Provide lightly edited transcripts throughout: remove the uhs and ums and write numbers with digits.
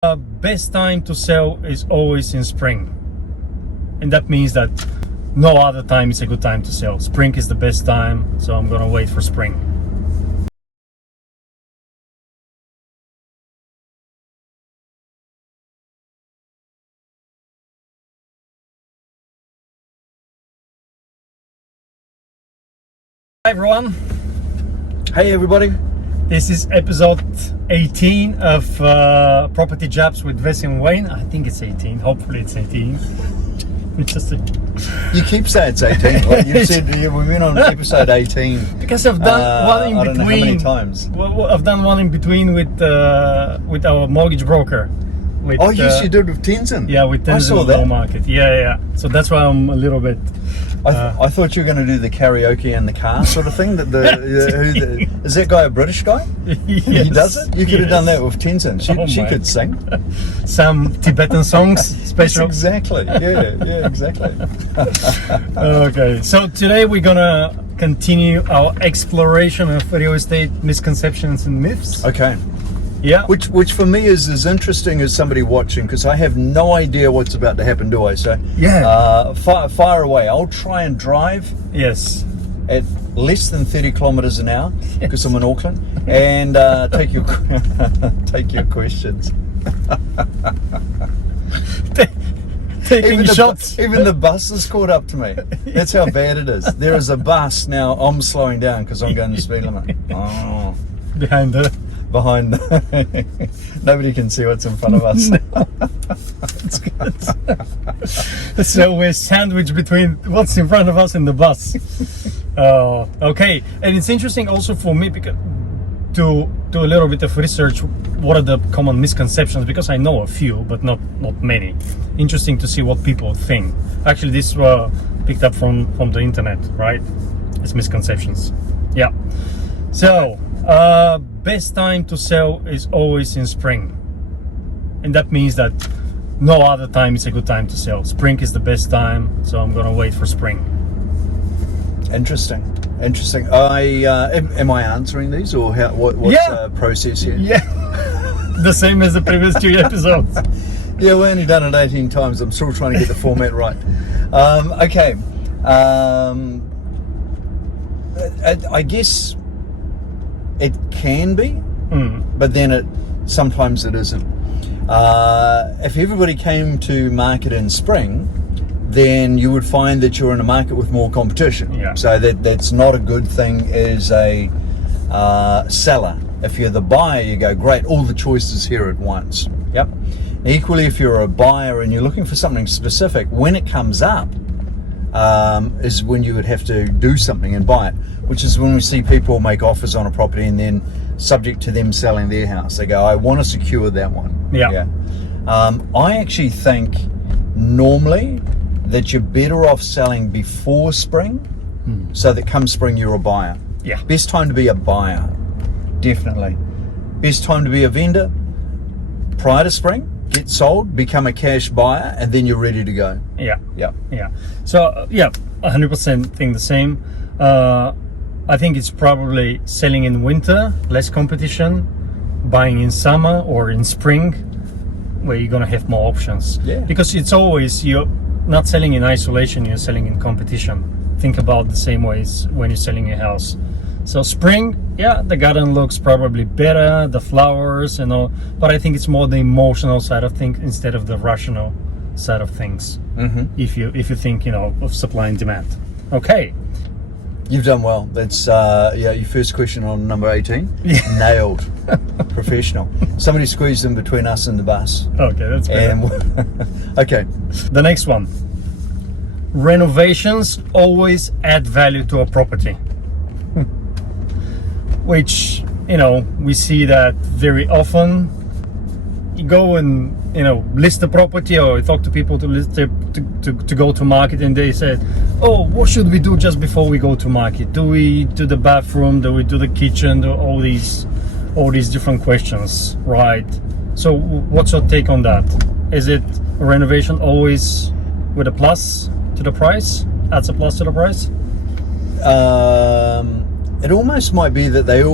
Best time to sell is always in spring, and that means that no other time is a good time to sell. Spring is the best time, so I'm gonna wait for spring. Hi everyone, Hey everybody. this is episode 18 of Property Jabs with Vess and Wayne. I think it's 18, hopefully it's 18. Just You keep saying it's 18. Like you said we went on episode 18. because I've done one in I don't between. know how many times. Well, I've done one in between with our mortgage broker. With, Oh yes, you did with Tenzin. Yeah, with I saw Tenzin that. Market. Yeah. So that's why I'm a little bit. I thought you were going to do the karaoke in the car sort of thing. Is that guy a British guy? Yes, He does it. You could have done yes. that with Tenzin. She my. could sing. Some Tibetan songs, Yes, special. exactly. Yeah, exactly. Okay, so today we're gonna continue our exploration of real estate misconceptions and myths. Okay. Yeah. Which for me is as interesting as somebody watching, because I have no idea what's about to happen, do I? So Yeah. fire away. I'll try and drive Yes. at less than 30 kilometers an hour because I'm in Auckland, and take your questions. Taking shots. Even the bus has caught up to me. That's how bad it is. There is a bus now. I'm slowing down because I'm going the speed limit. Oh, Behind the. behind. Nobody can see what's in front of us. It's good. So we're sandwiched between what's in front of us and the bus. Okay, and it's interesting also for me because to do a little bit of research. What are the common misconceptions? Because I know a few, but not many. Interesting to see what people think. Actually, this was picked up from the internet, right? It's misconceptions. Yeah. So best time to sell is always in spring, and that means that no other time is a good time to sell. Spring is the best time, so I'm gonna wait for spring. Interesting. Am I answering these, or what's Yeah. the process here? Yeah. The same as the previous two episodes. Yeah, we only done it 18 times. I'm still trying to get the format right. Okay. I guess it can be, but then sometimes it isn't. If everybody came to market in spring, then you would find that you're in a market with more competition. Yeah. So that's not a good thing as a seller. If you're the buyer, you go, great, all the choices here at once. Yep. Equally, if you're a buyer and you're looking for something specific, when it comes up is when you would have to do something and buy it, which is when we see people make offers on a property and then subject to them selling their house, they go, I want to secure that one. Yeah. I actually think normally that you're better off selling before spring, so that come spring you're a buyer. Yeah. Best time to be a buyer, definitely. Best time to be a vendor, prior to spring, get sold, become a cash buyer, and then you're ready to go. Yeah. Yeah. So 100% think the same. I think it's probably selling in winter, less competition, buying in summer or in spring, where you're gonna have more options. Yeah. Because it's always, you're not selling in isolation, you're selling in competition. Think about the same ways when you're selling a house. So spring, the garden looks probably better, the flowers and all, but I think it's more the emotional side of things instead of the rational side of things. If you think, of supply and demand. Okay. You've done well. That's your first question on number 18. Yeah. Nailed. Professional. Somebody squeezed in between us and the bus. Okay, that's better. And okay. The next one. Renovations always add value to a property. Which, we see that very often. You go and, list the property, or talk to people to list to go to market, and they said, oh, what should we do just before we go to market? Do we do the bathroom? Do we do the kitchen? Do all these different questions, right? So what's your take on that? Is it a renovation always with a plus to the price? Adds a plus to the price? It almost might be that they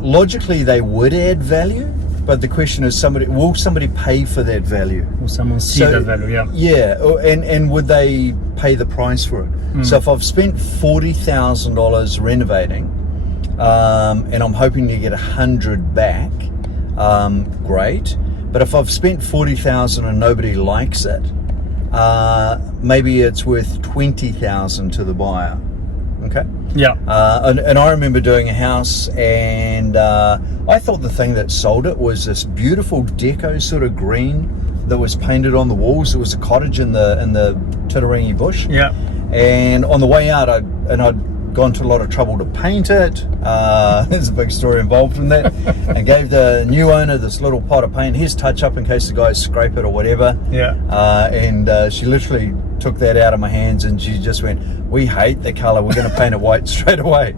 logically they would add value, but the question is, will somebody pay for that value? Will someone see that value? Yeah. Yeah, and would they pay the price for it? So if I've spent $40,000 renovating, and I'm hoping to get 100 back, great. But if I've spent $40,000 and nobody likes it, maybe it's worth $20,000 to the buyer. Okay. Yeah. And I remember doing a house, and I thought the thing that sold it was this beautiful deco sort of green that was painted on the walls. It was a cottage in the Titirangi bush. Yeah. And on the way out, I'd gone to a lot of trouble to paint it. There's a big story involved in that. And gave the new owner this little pot of paint. Here's touch up in case the guys scrape it or whatever. Yeah. And she literally took that out of my hands, and she just went, "We hate the colour. We're going to paint it white straight away."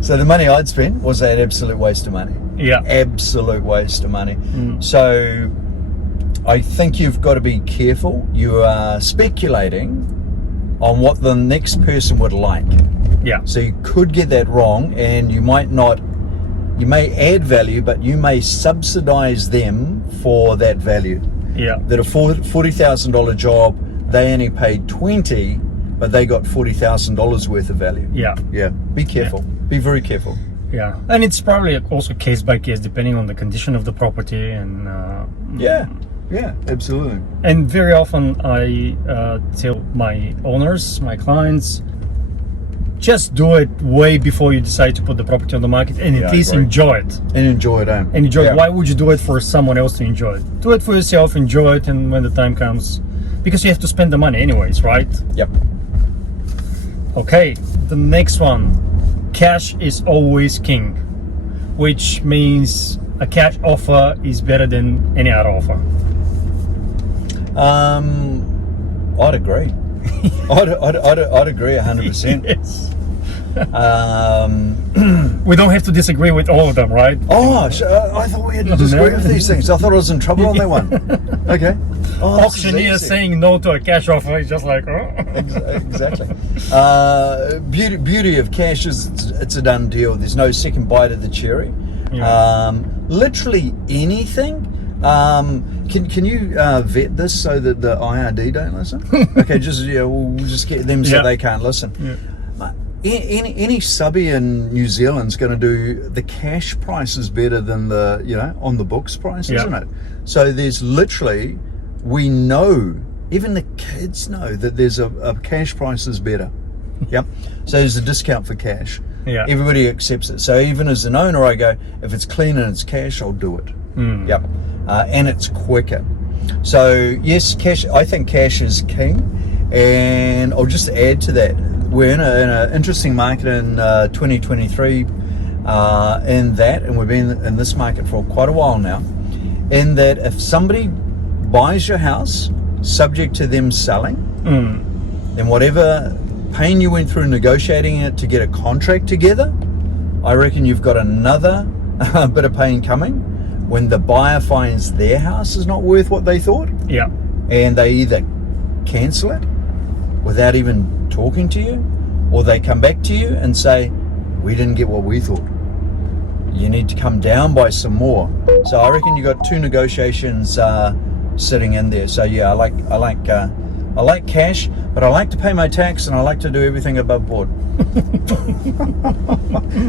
So the money I'd spent was an absolute waste of money. Yeah. Absolute waste of money. So I think you've got to be careful. You are speculating on what the next person would like. Yeah. So you could get that wrong, and you might not. You may add value, but you may subsidize them for that value. Yeah. That a $40,000 job, they only paid $20,000, but they got $40,000 worth of value. Yeah. Yeah. Be careful. Be very careful. Yeah. And it's probably also case by case, depending on the condition of the property and. Yeah, absolutely. And very often I tell my owners, my clients, just do it way before you decide to put the property on the market, and at least enjoy it. And enjoy it, eh? And enjoy it. Why would you do it for someone else to enjoy it? Do it for yourself, enjoy it, and when the time comes, because you have to spend the money anyways, right? Yep. Okay, the next one. Cash is always king, which means a cash offer is better than any other offer. I'd agree. I'd agree 100%. Yes. We don't have to disagree with all of them, right? Oh, I thought we had to disagree with these things. I thought I was in trouble on that one. Okay. Oh, auctioneer saying no to a cash offer is just like, oh. Exactly. Beauty of cash is it's a done deal. There's no second bite of the cherry. Yeah. Literally anything. Can you vet this so that the IRD don't listen? Okay, we'll just get them so they can't listen. Yeah. Any subby in New Zealand's going to do the cash price is better than the on the books price, isn't it? So there's literally, we know, even the kids know that there's a cash price is better. Yep. So there's a discount for cash. Yeah. Everybody accepts it. So even as an owner, I go, if it's clean and it's cash, I'll do it. Yep. And it's quicker. So yes, cash. I think cash is king. And I'll just add to that, we're in an interesting market in 2023 in that, and we've been in this market for quite a while now, in that if somebody buys your house subject to them selling, then whatever pain you went through negotiating it to get a contract together, I reckon you've got another bit of pain coming when the buyer finds their house is not worth what they thought. Yeah. And they either cancel it without even talking to you, or they come back to you and say, we didn't get what we thought. You need to come down by some more. So I reckon you got two negotiations sitting in there. So yeah, I like cash, but I like to pay my tax, and I like to do everything above board.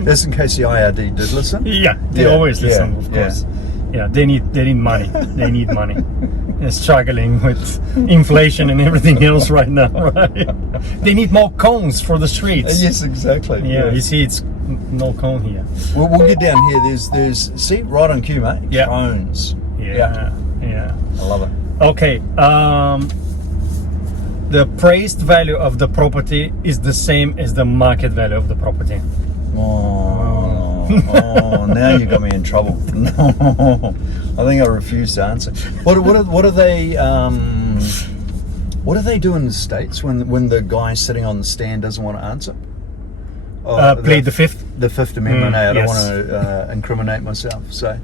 Just in case the IRD did listen. Yeah, they always listen, of course. Yeah, they need money. They need money. They're struggling with inflation and everything else right now, right? They need more cones for the streets. Yes, exactly. Yeah, you see, it's no cone here. We'll get down here. There's see, right on cue, mate. Yeah. Cones. Yeah. I love it. Okay. The appraised value of the property is the same as the market value of the property. Oh, now you got me in trouble. No, I think I refuse to answer. What are they? What do they do in the States when the guy sitting on the stand doesn't want to answer? Plead the fifth. The Fifth Amendment. I don't yes. want to incriminate myself. So,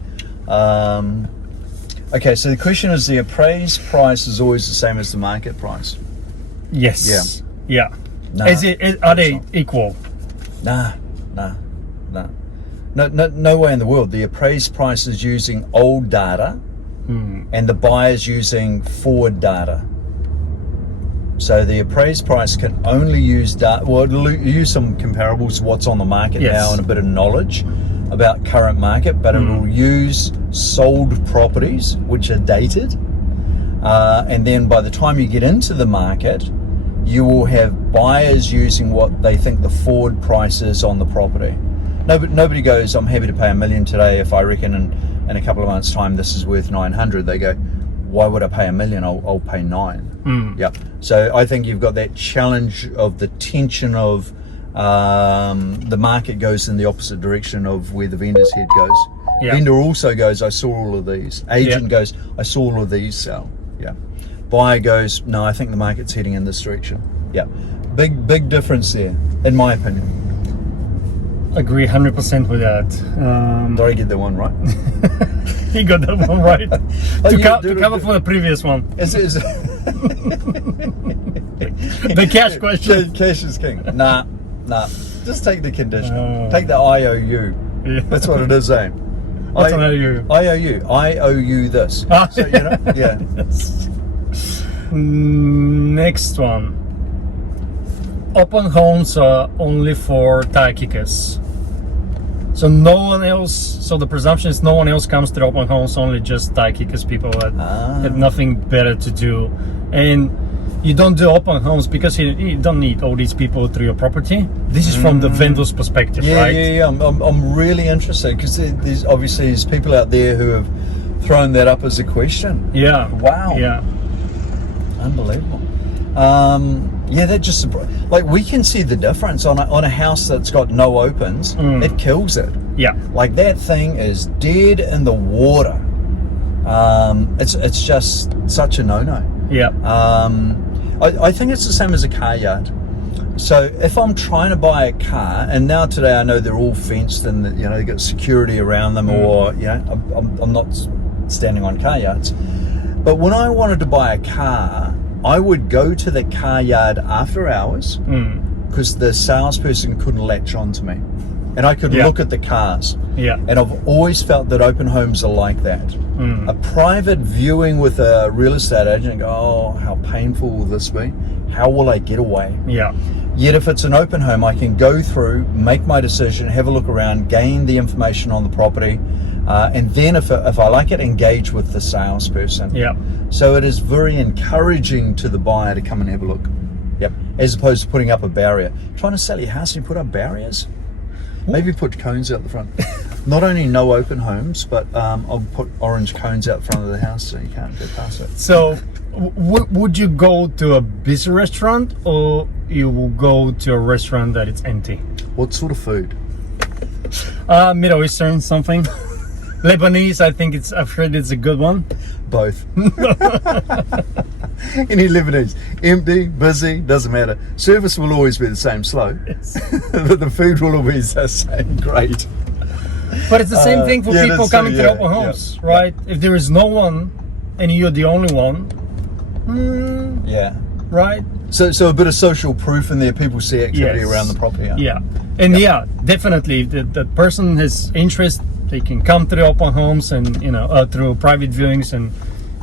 okay. So the question is: the appraised price is always the same as the market price? Yes. Yeah. Nah, Are they equal? Nah. No way in the world. The appraised price is using old data, and the buyer's using forward data. So the appraised price can only use it'll use some comparables to what's on the market now and a bit of knowledge about current market, but it will use sold properties which are dated, and then by the time you get into the market, you will have buyers using what they think the forward price is on the property. Nobody goes, I'm happy to pay $1 million today if I reckon in a couple of months' time this is worth 900. They go, why would I pay $1 million? I'll pay 9. Yep. So I think you've got that challenge of the tension of the market goes in the opposite direction of where the vendor's head goes. Vendor also goes, I saw all of these. Agent goes, I saw all of these sell. Yeah. Buyer goes, no, I think the market's heading in this direction. Yeah. Big difference there, in my opinion. Agree 100% with that. Did I get that one right? He got that one right. to cover for the previous one. The cash question. Cash is king. Nah. Just take the conditional. Take the IOU. Yeah. That's what it is, eh? What's an IOU? IOU. I owe you this. So, yeah. Next one. Open homes are only for tire kickers. So the presumption is no one else comes to the open homes, only just tire kickers, people that have nothing better to do. And you don't do open homes because you don't need all these people through your property. This is from the vendor's perspective, right? Yeah. I'm really interested because there's people out there who have thrown that up as a question. Yeah. Wow. Yeah. Unbelievable. That just like we can see the difference on a house that's got no opens. It kills it. Yeah. Like that thing is dead in the water. It's just such a no-no. Yeah. I think it's the same as a car yard. So if I'm trying to buy a car, and now today I know they're all fenced and they've got security around them, or I'm not standing on car yards. But when I wanted to buy a car, I would go to the car yard after hours because the salesperson couldn't latch on to me, and I could look at the cars. Yeah. And I've always felt that open homes are like that. A private viewing with a real estate agent, and go, oh, how painful will this be? How will I get away? Yeah. Yet if it's an open home, I can go through, make my decision, have a look around, gain the information on the property, and then if I like it, engage with the salesperson. Yeah. So it is very encouraging to the buyer to come and have a look. Yep. As opposed to putting up a barrier. Trying to sell your house and you put up barriers? Maybe put cones out the front. Not only no open homes, but I'll put orange cones out front of the house so you can't go past it. So would you go to a busy restaurant, or you will go to a restaurant that it's empty? What sort of food? Middle Eastern something. Lebanese, I've heard it's a good one. Both. Any Lebanese, empty, busy, doesn't matter. Service will always be the same, slow. Yes. But the food will always be the same, great. But it's the same thing for people coming to open homes, right? If there is no one and you're the only one, right? So a bit of social proof in there. People see activity around the property. Yeah. And definitely, if the person has interest, they can come to the open homes and through private viewings, and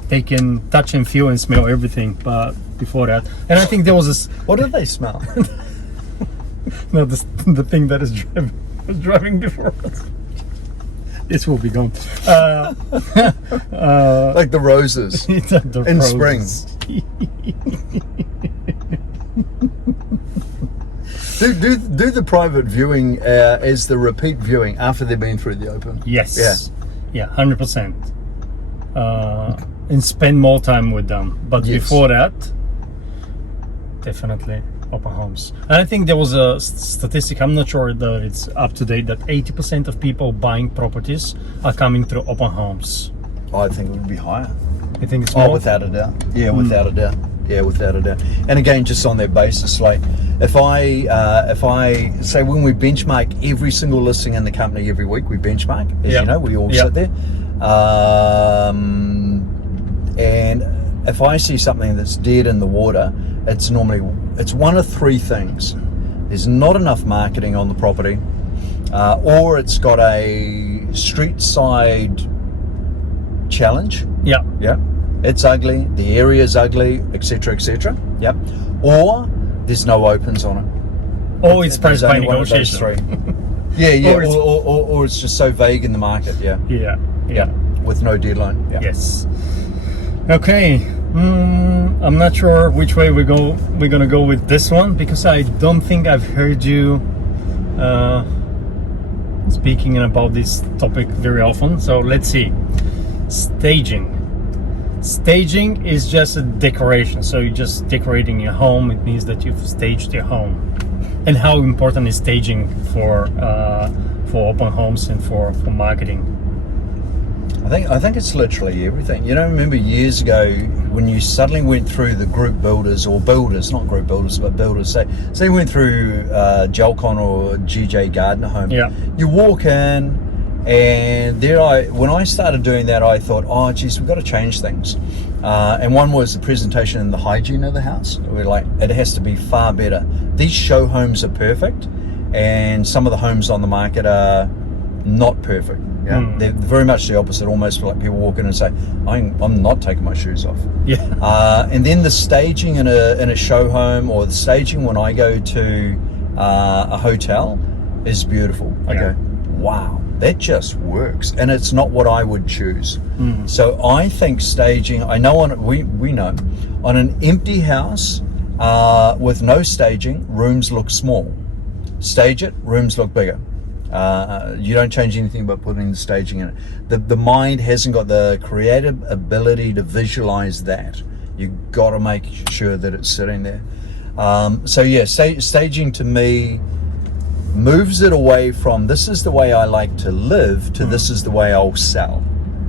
they can touch and feel and smell everything. But before that, and I think there was this. What do they smell? No, the thing that is driving before us. This will be gone. Like the roses in spring. Do the private viewing as the repeat viewing after they've been through the open. Yes. Yeah, 100%. And spend more time with them. But before that, definitely open homes. And I think there was a statistic, I'm not sure that it's up to date, that 80% of people buying properties are coming through open homes. I think it would be higher. You think it's more? Oh, without a doubt. Yeah, without a doubt. Yeah, without a doubt. And again, just on that basis, like if I say when we benchmark every single listing in the company every week, we benchmark, as you know, we all sit there. And if I see something that's dead in the water, it's one of three things. There's not enough marketing on the property. or it's got a street side challenge. Yeah. Yeah, it's ugly. The area's ugly, etc., etc. Yep. Or there's no opens on it. Or it's priced There's by only one of those negotiation. three. Yeah. Or it's- Or it's just so vague in the market. Yeah. Yeah. With no deadline. Yeah. Yes. Okay. I'm not sure which way we're gonna go with this one, because I don't think I've heard you speaking about this topic very often. So let's see. Staging. Staging is just a decoration. So you're just decorating your home. It means that you've staged your home. And how important is staging for open homes and for marketing? I think it's literally everything. You know, remember years ago when you suddenly went through the group builders, or builders, not group builders, but builders. Say you went through Gelcon or GJ Gardner Home. Yeah. You walk in, and when I started doing that, I thought, oh, geez, we've got to change things. And one was the presentation and the hygiene of the house. We're like, it has to be far better. These show homes are perfect, and some of the homes on the market are not perfect. Yeah, they're very much the opposite. Almost like people walk in and say, "I'm not taking my shoes off." Yeah. And then the staging in a show home, or the staging when I go to a hotel, is beautiful. I go, wow, that just works, and it's not what I would choose. So I think staging. I know we know on an empty house with no staging, rooms look small. Stage it, rooms look bigger. You don't change anything but putting the staging in it. The mind hasn't got the creative ability to visualize that. You've got to make sure that it's sitting there. So yeah, staging to me moves it away from this is the way I like to live to this is the way I'll sell.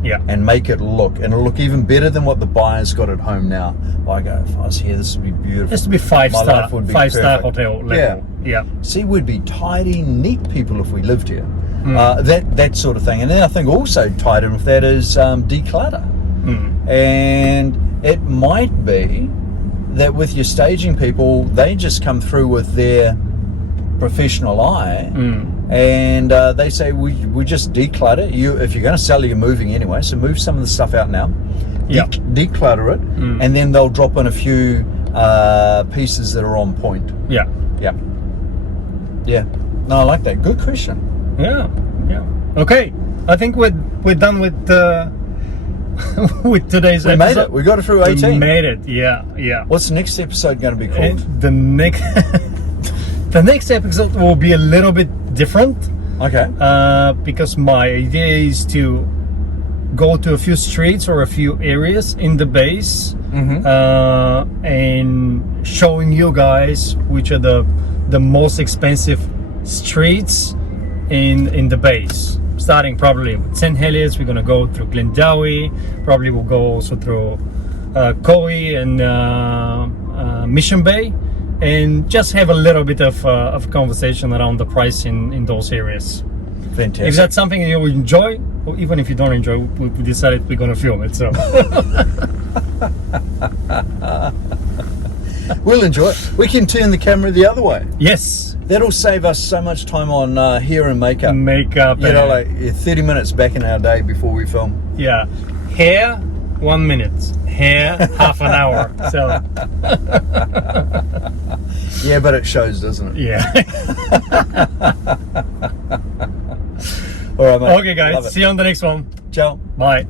Yeah. And make it look, and it'll look even better than what the buyer's got at home now. I go, if I was here, this would be beautiful. Has to be five My star life would be hotel perfect. level. Yeah. See, we'd be tidy, neat people if we lived here. That sort of thing. And then I think also tied in with that is declutter. And it might be that with your staging people, they just come through with their professional eye, and they say we just declutter. If you're going to sell, you're moving anyway, so move some of the stuff out now. Declutter it, and then they'll drop in a few pieces that are on point. Yeah. No, I like that. Good question. Yeah. Okay, I think we're done with with today's We episode. made it. We got it through 18. We made it. Yeah. What's the next episode going to be called? And the next episode will be a little bit different. Okay. Because my idea is to go to a few streets or a few areas in the base, and showing you guys which are the most expensive streets in the base. Starting probably with St. Heliers, we're gonna go through Glendowie. Probably we'll go also through Koi and Mission Bay, and just have a little bit of conversation around the price in those areas. Fantastic. If that's something you enjoy, or even if you don't enjoy, we decided we're gonna film it. So we'll enjoy it. We can turn the camera the other way. yes, That'll save us so much time on hair and makeup. makeup. You know, like 30 minutes back in our day before we film. Yeah, hair 1 minute, hair half an hour. So Yeah, but it shows, doesn't it? yeah. All right, mate. Okay, Love guys. it. See you on the next one. Ciao. Bye.